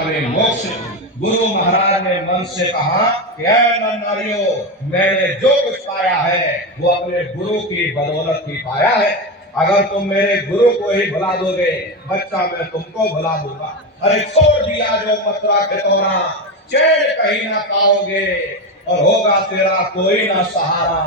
मोक्ष। गुरु महाराज ने मन से कहा कि ऐ नर नारियों, मैंने जो कुछ पाया है वो अपने गुरु की बदौलत ही पाया है। अगर तुम मेरे गुरु को ही भुला दोगे, बच्चा मैं तुमको भुला दूंगा। अरे छोड़ दिया जो मथुरा खितौना, चैन कहीं ना पाओगे और होगा तेरा कोई ना सहारा,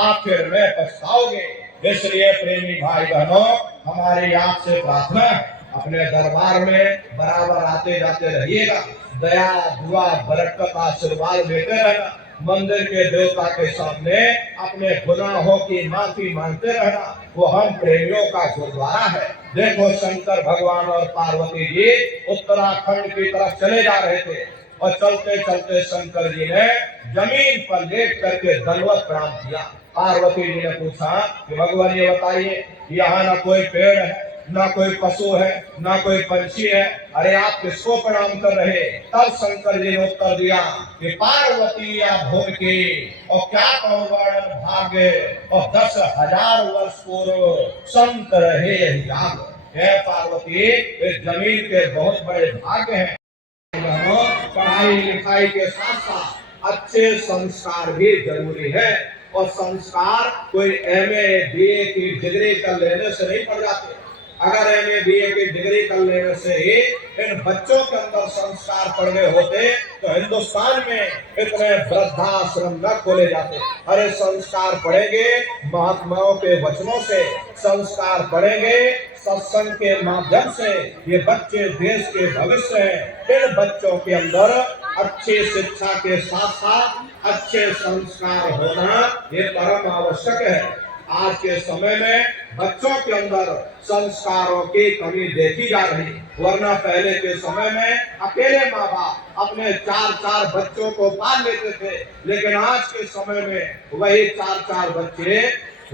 आखिर में पछताओगे। इसलिए प्रेमी भाई बहनों, हमारी आपसे प्रार्थना है, अपने दरबार में बराबर आते जाते रहिएगा, दया दुआ बरकत आशीर्वाद देते रहना, मंदिर के देवता के सामने अपने गुनाहों की माफी मांगते रहना। वो हम प्रेमियों का गुरुद्वारा है। देखो शंकर भगवान और पार्वती जी उत्तराखंड की तरफ चले जा रहे थे और चलते चलते शंकर जी ने जमीन पर लेट करके दंडवत प्रणाम किया। पार्वती जी ने पूछा कि भगवान ये बताइए, यहाँ ना कोई पेड़ है, ना कोई पशु है, ना कोई पंछी है, अरे आप किसको प्रणाम कर रहे? तब शंकर जी ने उत्तर दिया कि पार्वती या भोग की और क्या वर्णन भाग्य, और 10,000 वर्ष पूर्व संत रहे याग। है पार्वती, इस जमीन के बहुत बड़े भाग्य हैं। पढ़ाई लिखाई के साथ साथ अच्छे संस्कार भी जरूरी है, और संस्कार कोई एमए बीए की डिग्री कर लेने से नहीं पड़ जाते। अगर एमए बीए की डिग्री कर लेने से ही इन बच्चों के अंदर संस्कार पड़ गए होते तो हिंदुस्तान में इतने वृद्धाश्रम न खोले जाते। अरे संस्कार पढ़ेंगे महात्माओं के वचनों से, संस्कार पढ़ेंगे सत्संग के माध्यम से। ये बच्चे देश के भविष्य हैं। इन बच्चों के अंदर अच्छी शिक्षा के साथ साथ अच्छे संस्कार होना ये परम आवश्यक है। आज के समय में बच्चों के अंदर संस्कारों की कमी देखी जा रही, वरना पहले के समय में अकेले माँ बाप अपने 4-4 बच्चों को पाल लेते थे, लेकिन आज के समय में वही 4-4 बच्चे,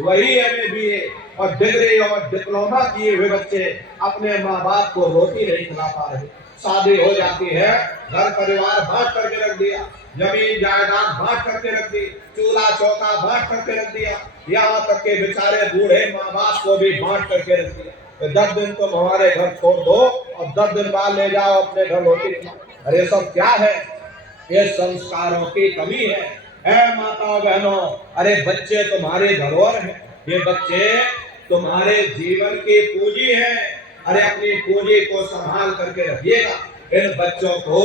वही एमए बीए और डिग्री और डिप्लोमा किए हुए बच्चे अपने माँ बाप को रोटी नहीं खिला पा रहे। शादी हो जाती है, घर परिवार बांट करके रख दिया, जमीन जायदाद बांट करके रख दी, चूल्हा चौका बांट करके रख दिया, यहाँ तक के बेचारे बूढ़े माँ बाप को भी बांट करके रख दिया। तो 10 दिन तुम हमारे घर छोड़ दो और 10 दिन बाद ले जाओ अपने घर रोटी खिलाओ। अरे सब क्या है? ये संस्कारों की कमी है। ऐ माताओं बहनों, अरे बच्चे तुम्हारे धरोहर हैं, ये बच्चे तुम्हारे जीवन की पूंजी है। अरे अपनी पूंजी को संभाल करके रखिएगा। इन बच्चों को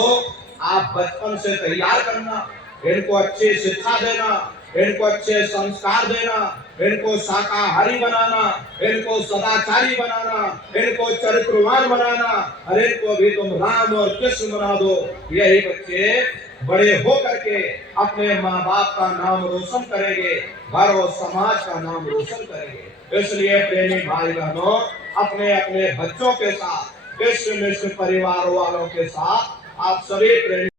आप बचपन से तैयार करना, इनको अच्छी शिक्षा देना, इनको अच्छे संस्कार देना, इनको शाकाहारी बनाना, इनको सदाचारी बनाना, इनको चरित्रवान बनाना। अरे इनको भी तुम राम और कृष्ण बना दो। यही बच्चे बड़े हो करके अपने माँ बाप का नाम रोशन करेंगे, घर और समाज का नाम रोशन करेंगे। इसलिए प्रेमी भाई बहनों, अपने अपने बच्चों के साथ, विश्व परिवार वालों के साथ आप सभी प्रेमी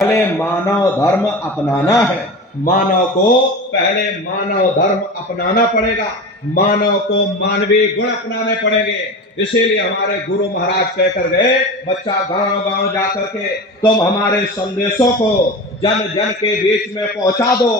पहले मानव धर्म अपनाना है। मानव को पहले मानव धर्म अपनाना पड़ेगा, मानव को मानवीय गुण अपनाने पड़ेंगे। इसीलिए हमारे गुरु महाराज कहकर गए, बच्चा गांव गांव जाकर के तुम हमारे संदेशों को जन जन के बीच में पहुंचा दो।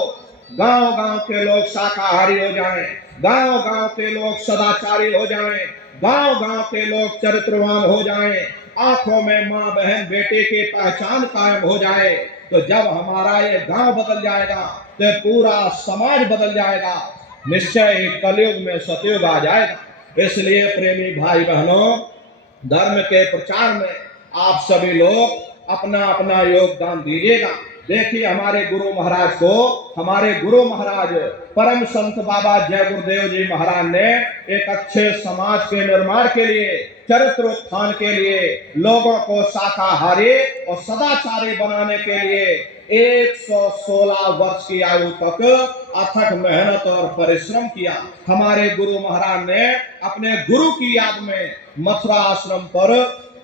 गांव गांव के लोग शाकाहारी हो जाएं, गांव गांव के लोग सदाचारी हो जाएं, गांव गांव के लोग चरित्रवान हो जाएं, आंखों में माँ बहन बेटे की पहचान कायम हो जाए। तो जब हमारा ये गांव बदल जाएगा तो पूरा समाज बदल जाएगा। निश्चय ही कलयुग में सतयुग आ जाएगा। इसलिए प्रेमी भाई बहनों, धर्म के प्रचार में आप सभी लोग अपना अपना योगदान दीजिएगा। देखिए हमारे गुरु महाराज को, हमारे गुरु महाराज परम संत बाबा जय गुरुदेव जी महाराज ने एक अच्छे समाज के निर्माण के लिए, चरित्र उत्थान के लिए, लोगों को शाकाहारी और सदाचारी बनाने के लिए 116 वर्ष की आयु तक अथक मेहनत और परिश्रम किया। हमारे गुरु महाराज ने अपने गुरु की याद में मथुरा आश्रम पर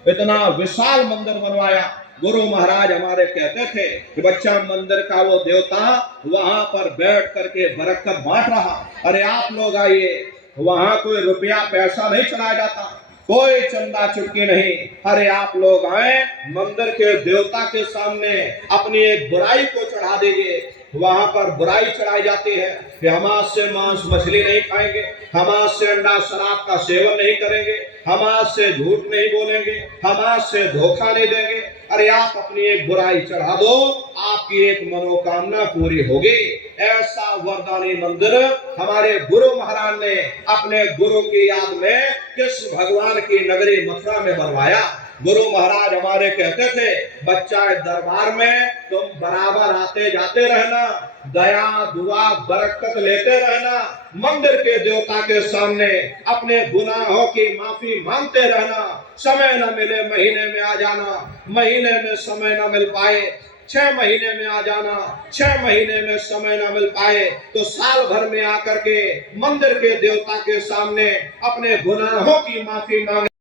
इतना विशाल मंदिर बनवाया। गुरु महाराज हमारे कहते थे कि बच्चा मंदिर का वो देवता वहां पर बैठ करके बरकत बांट रहा। अरे आप लोग आइए, वहां कोई रुपया पैसा नहीं चढ़ाया जाता, कोई चंदा चुटकी नहीं। अरे आप लोग आए, मंदिर के देवता के सामने अपनी एक बुराई को चढ़ा दीजिए। वहां पर बुराई चढ़ाई जाती है कि हम आज से मांस मछली नहीं खाएंगे, हम आज से अंडा शराब का सेवन नहीं करेंगे, हम आज से झूठ नहीं बोलेंगे, हम आज से धोखा नहीं देंगे। अरे आप अपनी एक बुराई चढ़ा दो, आपकी एक मनोकामना पूरी होगी। ऐसा वरदानी मंदिर हमारे गुरु महाराज ने अपने गुरु की याद में कृष्ण भगवान की नगरी मथुरा में बनवाया। गुरु महाराज हमारे कहते थे, बच्चा दरबार में तुम बराबर आते जाते रहना, दया दुआ बरकत लेते रहना, मंदिर के देवता के सामने अपने गुनाहों की माफी मांगते रहना। समय न मिले महीने में आ जाना, महीने में समय न मिल पाए 6 महीने में आ जाना, 6 महीने में समय न मिल पाए तो साल भर में आकर के मंदिर के देवता के सामने अपने गुनाहों की माफी मांगे।